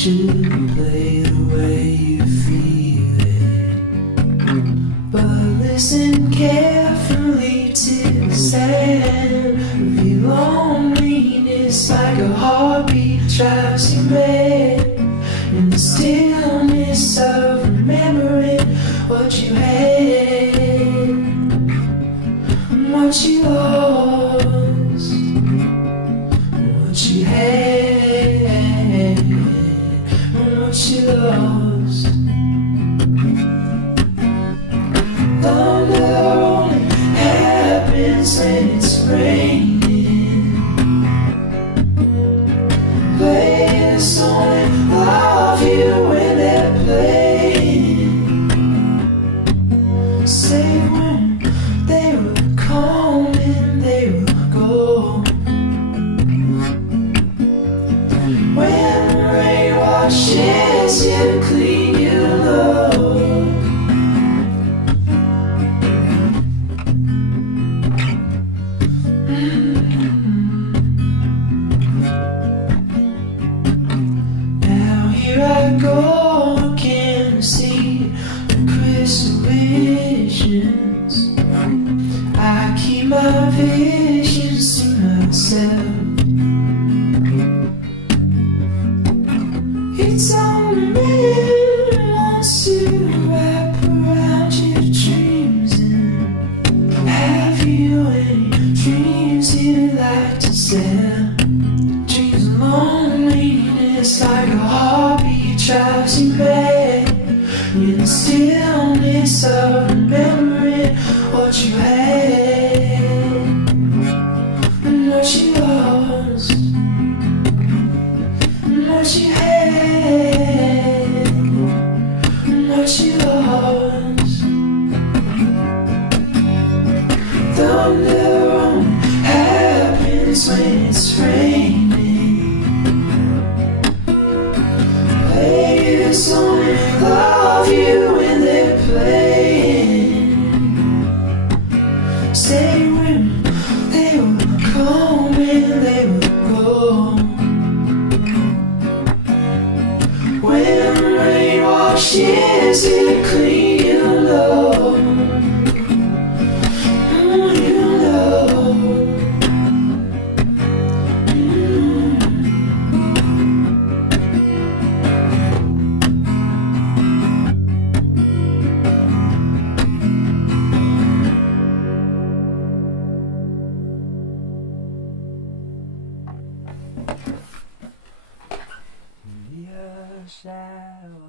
should play the way you feel it, but listen carefully to the sound of your loneliness, like a heartbeat drives you mad. In the stillness of remembering what you had and what you lost, and what you had and what you lost. Thunder only happens when it's raining. Play a song, love you when they're playing. Say when they will come and they will go. When the rain washes you clean, you know. Now here I go again to see the crystal visions. I keep my visions to myself. It's only me wants to wrap around your dreams. And have you any dreams you'd like to sell? Dreams of loneliness, like a heartbeat drives you mad. In the stillness of remembering what you had and what you lost, and what you had and what you lost. Thunder only happens when it's raining. Play a song and love you when they're playing. Say when they will come and they will go. When the rain washes it clean, you know. You know. Your shadow